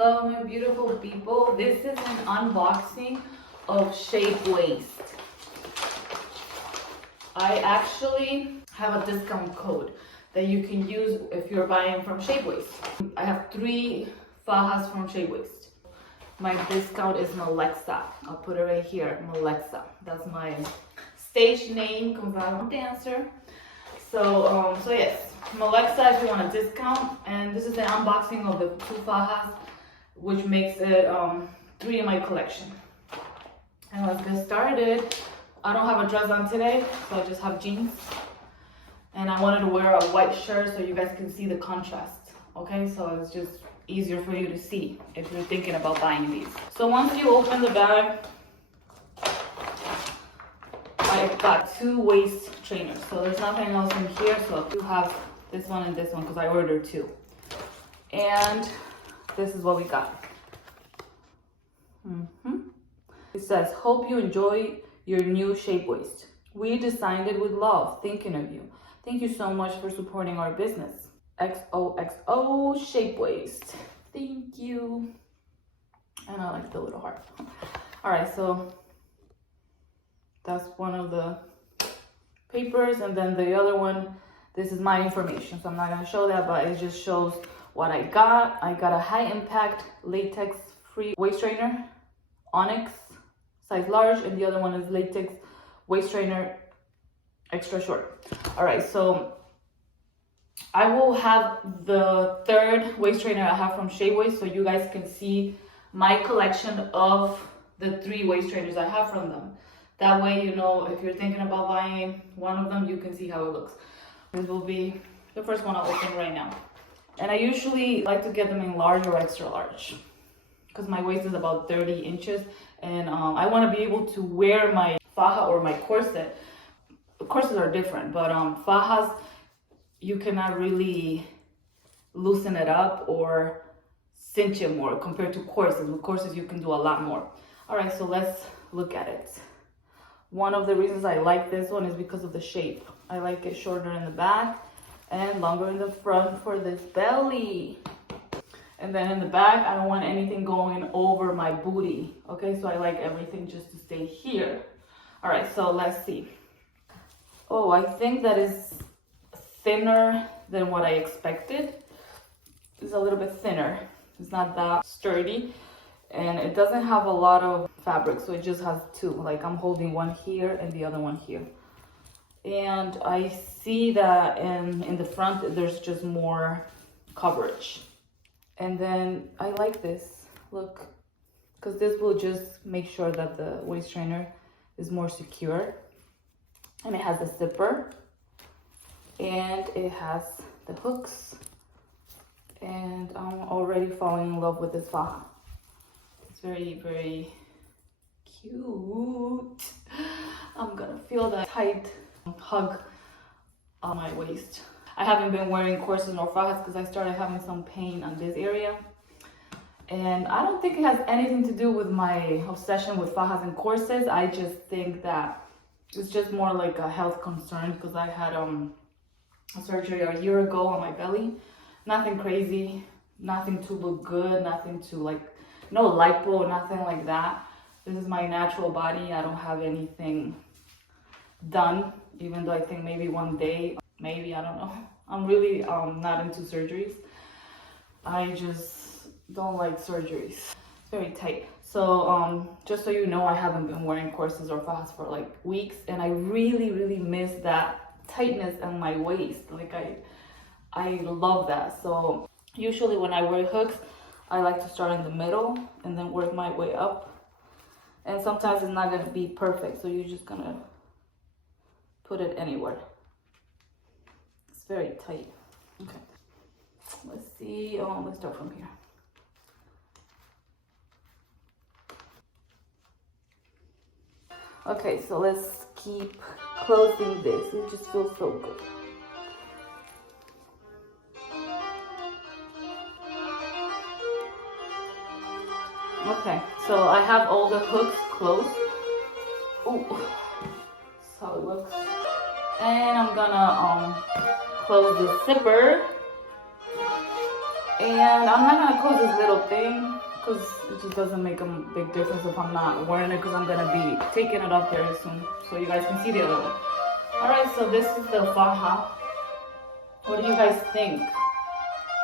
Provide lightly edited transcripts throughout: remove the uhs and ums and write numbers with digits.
Hello my beautiful people. This is an unboxing of shapewaist. I actually have a discount code that you can use if you're buying from shapewaist. I have 3 fajas from shapewaist. My discount is Malexa. I'll put it right here, Malexa. That's my stage name because I'm a dancer. So yes, Malexa if you want a discount. And this is the unboxing of the 2 fajas, which makes it 3 in my collection. And let's get started. I don't have a dress on today, so I just have jeans. And I wanted to wear a white shirt so you guys can see the contrast. Okay, so it's just easier for you to see if you're thinking about buying these. So once you open the bag, I got 2 waist trainers. So there's nothing else in here. So you have this one and this one because I ordered 2. And this is what we got. It says, hope you enjoy your new shapewaist. We designed it with love, thinking of you. Thank you so much for supporting our business. XOXO shapewaist. Thank you. And I like the little heart. All right, so that's one of the papers. And then the other one, this is my information. So I'm not gonna show that, but it just shows what I got. I got a high impact latex free waist trainer, Onyx, size large, and the other one is latex waist trainer, extra short. All right, so I will have the 3rd waist trainer I have from shapewaist so you guys can see my collection of the 3 waist trainers I have from them. That way, you know, if you're thinking about buying one of them, you can see how it looks. This will be the first one I'll open right now. And I usually like to get them in large or extra large because my waist is about 30 inches and I want to be able to wear my faja or my corset. Corsets are different, but fajas, you cannot really loosen it up or cinch it more compared to corsets. With corsets, you can do a lot more. All right, so let's look at it. One of the reasons I like this one is because of the shape. I like it shorter in the back and longer in the front for this belly. And then in the back, I don't want anything going over my booty. Okay, so I like everything just to stay here. All right, so let's see. Oh, I think that is thinner than what I expected. It's a little bit thinner. It's not that sturdy. And it doesn't have a lot of fabric, so it just has 2. Like I'm holding one here and the other one here. And I see that in the front, there's just more coverage. And then I like this, look, because this will just make sure that the waist trainer is more secure. And it has a zipper and it has the hooks. And I'm already falling in love with this faja. It's very, very cute. I'm gonna feel that tight hug on my waist. I haven't been wearing corsets or fajas because I started having some pain on this area. And I don't think it has anything to do with my obsession with fajas and corsets. I just think that it's just more like a health concern because I had a surgery a year ago on my belly. Nothing crazy, nothing to look good, nothing to like, no lipo, nothing like that. This is my natural body. I don't have anything done, even though I think maybe one day, maybe, I don't know. I'm really not into surgeries. I just don't like surgeries. It's very tight. So just so you know, I haven't been wearing corsets or fajas for like weeks, and I really, really miss that tightness on my waist. Like I love that. So usually when I wear hooks, I like to start in the middle and then work my way up. And sometimes it's not gonna be perfect, so you're just gonna put it anywhere. It's very tight. Okay, let's see. Oh, let's start from here. Okay, so let's keep closing this. It just feels so good. Okay, so I have all the hooks closed. Oh, that's how it looks. And I'm gonna close the zipper. And I'm not gonna close this little thing because it just doesn't make a big difference if I'm not wearing it, because I'm gonna be taking it off very soon so you guys can see the other one. Alright, so this is the faja. What do you guys think?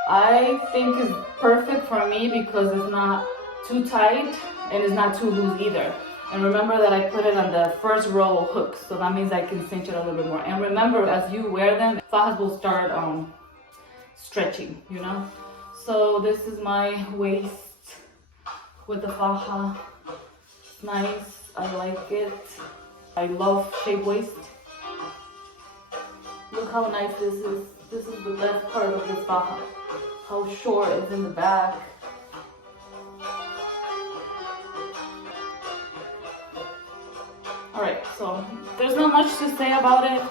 I think it's perfect for me because it's not too tight and it's not too loose either. And remember that I put it on the first row hooks, so that means I can cinch it a little bit more. And remember, as you wear them, fajas will start stretching, you know? So this is my waist with the faja. It's nice, I like it. I love shape waist. Look how nice this is. This is the best part of this faja. How short it's in the back. Alright, so there's not much to say about it.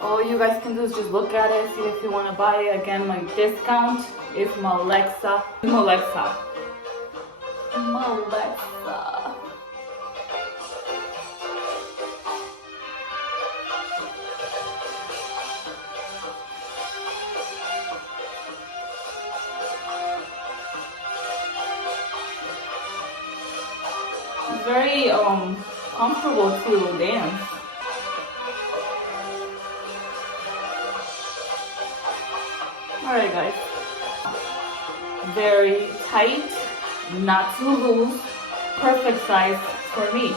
All you guys can do is just look at it, see if you want to buy it. Again, my discount is Malexa. Malexa. It's very comfortable to dance. Alright guys, very tight, not too loose, perfect size for me.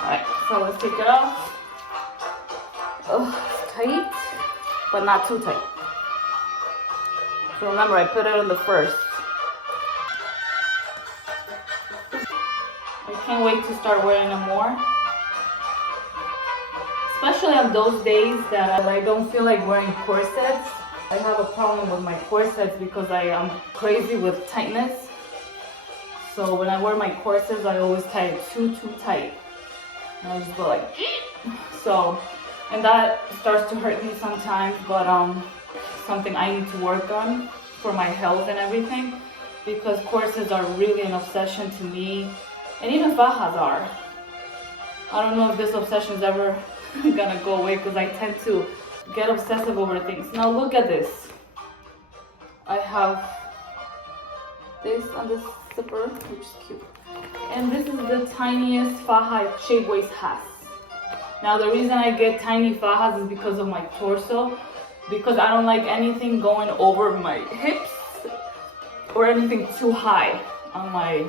Alright, so let's take it off. Oh, it's tight, but not too tight. So remember, I put it on the first. I can't wait to start wearing them more. Especially on those days that I don't feel like wearing corsets. I have a problem with my corsets because I am crazy with tightness. So when I wear my corsets, I always tie it too tight. And I just go like, so, and that starts to hurt me sometimes, but something I need to work on for my health and everything, because corsets are really an obsession to me, and even fajas are. I don't know if this obsession is ever gonna go away, because I tend to get obsessive over things. Now look at this. I have this on this zipper, which is cute. And this is the tiniest faja shape waist has. Now the reason I get tiny fajas is because of my torso, because I don't like anything going over my hips or anything too high on my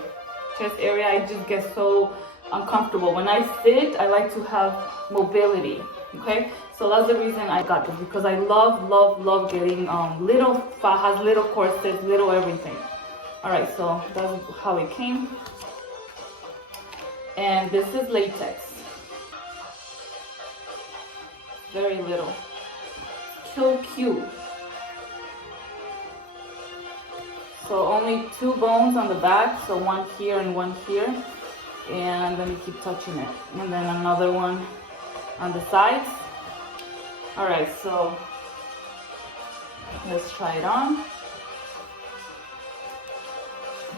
chest area. I just get so uncomfortable. When I sit, I like to have mobility, okay? So that's the reason I got this, because I love getting little fajas, little corsets, little everything. Alright, so that's how it came. And this is latex. Very little. So cute. So only 2 bones on the back, so one here and one here. And let me keep touching it. And then another one on the sides. Alright, so let's try it on.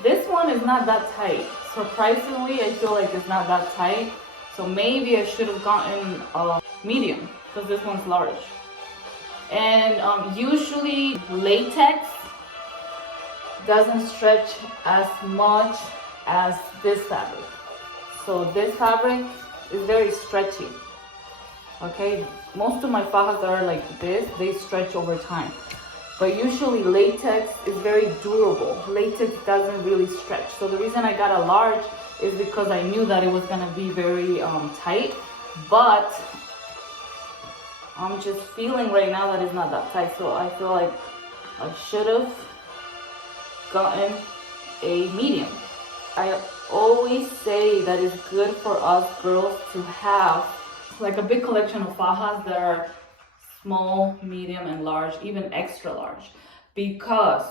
This one is not that tight. Surprisingly, I feel like it's not that tight. So maybe I should have gotten a medium, because this one's large. And usually latex doesn't stretch as much as this fabric. So this fabric is very stretchy. Okay, most of my fajas that are like this, they stretch over time. But usually latex is very durable. Latex doesn't really stretch. So the reason I got a large is because I knew that it was gonna be very tight. But I'm just feeling right now that it's not that tight. So I feel like I should have gotten a medium. I always say that it's good for us girls to have like a big collection of fajas that are small, medium, and large, even extra large, because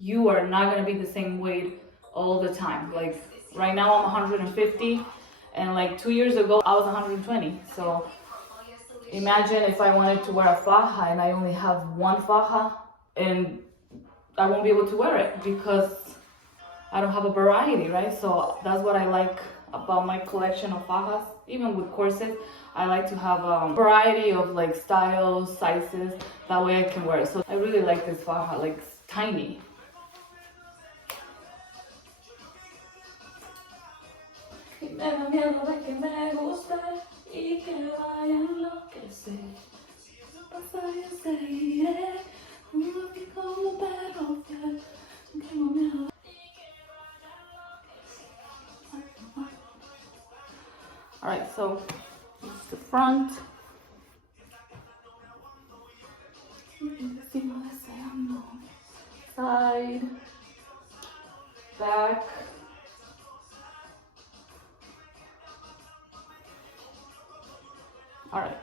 you are not going to be the same weight all the time. Like right now I'm 150, and like 2 years ago I was 120. So Imagine if I wanted to wear a faja and I only have one faja, and I won't be able to wear it because I don't have a variety, right? So that's what I like about my collection of fajas. Even with corsets, I like to have a variety of like styles, sizes. That way I can wear it. So I really like this faja, like it's tiny. Alright, so this is the front. Side, back. Alright.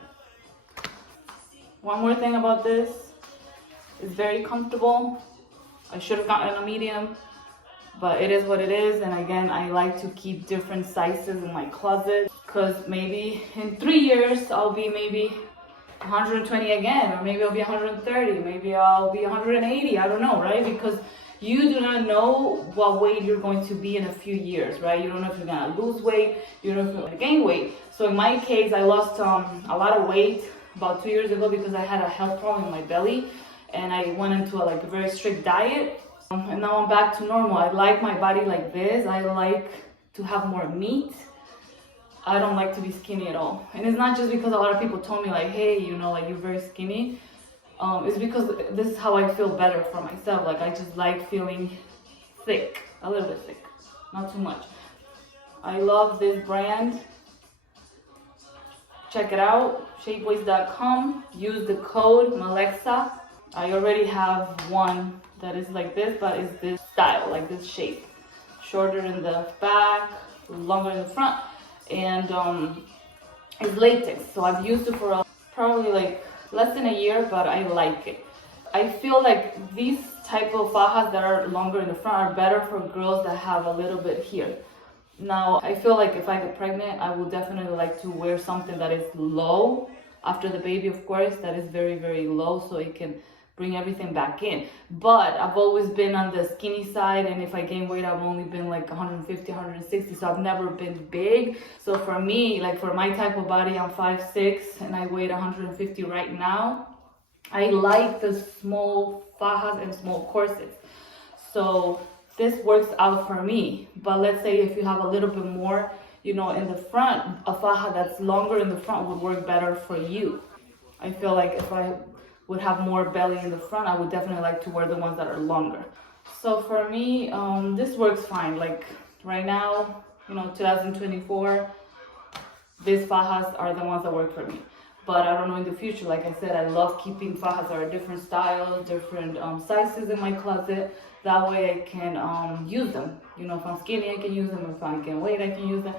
One more thing about this, it's very comfortable. I should have gotten a medium, but it is what it is. And again, I like to keep different sizes in my closet because maybe in 3 years I'll be maybe 120 again, or maybe I'll be 130, maybe I'll be 180, I don't know, right? Because you do not know what weight you're going to be in a few years, right? You don't know if you're gonna lose weight, you don't know if you're gonna gain weight. So in my case, I lost a lot of weight about 2 years ago because I had a health problem in my belly, and I went into a very strict diet, and now I'm back to normal. I like my body like this. I like to have more meat. I don't like to be skinny at all. And it's not just because a lot of people told me like, hey, you know, like you're very skinny. It's because this is how I feel better for myself. Like I just like feeling thick, a little bit thick, not too much. I love this brand. Check it out, shapewaist.com. Use the code Malexa. I already have one that is like this, but it's this style, like this shape. Shorter in the back, longer in the front. And it's latex, so I've used it for probably like less than a year, but I like it. I feel like these type of fajas that are longer in the front are better for girls that have a little bit here. Now, I feel like if I get pregnant, I would definitely like to wear something that is low after the baby, of course, that is very, very low, so it can bring everything back in. But I've always been on the skinny side, and if I gain weight, I've only been like 150, 160, so I've never been big. So for me, like for my type of body, I'm 5'6", and I weigh 150 right now. I like the small fajas and small corsets. So this works out for me. But let's say if you have a little bit more, you know, in the front, a faja that's longer in the front would work better for you. I feel like if I would have more belly in the front, I would definitely like to wear the ones that are longer. So for me, this works fine. Like right now, you know, 2024, these fajas are the ones that work for me. But I don't know in the future. Like I said, I love keeping fajas that are different styles, different sizes in my closet. That way I can use them. You know, if I'm skinny, I can use them. If I gain weight, I can use them.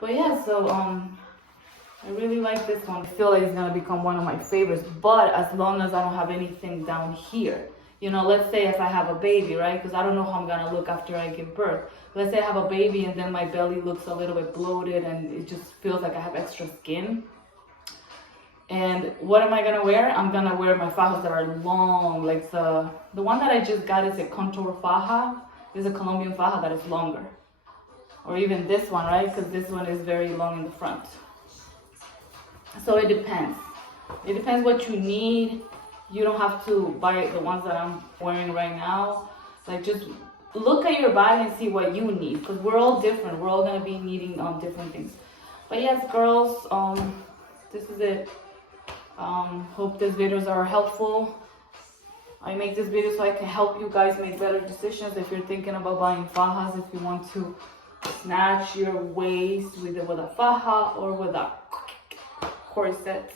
But yeah, so I really like this one. I feel like it's gonna become one of my favorites, but as long as I don't have anything down here. You know, let's say if I have a baby, right? Because I don't know how I'm gonna look after I give birth. Let's say I have a baby and then my belly looks a little bit bloated and it just feels like I have extra skin. And what am I gonna wear? I'm gonna wear my fajas that are long. Like the one that I just got is a contour faja. It's a Colombian faja that is longer. Or even this one, right? Because this one is very long in the front. So it depends. It depends what you need. You don't have to buy the ones that I'm wearing right now. Like just look at your body and see what you need, because we're all different. We're all gonna be needing different things. But yes, girls, this is it. Hope these videos are helpful. I make this video so I can help you guys make better decisions. If you're thinking about buying fajas, if you want to snatch your waist with a faja or with a corset.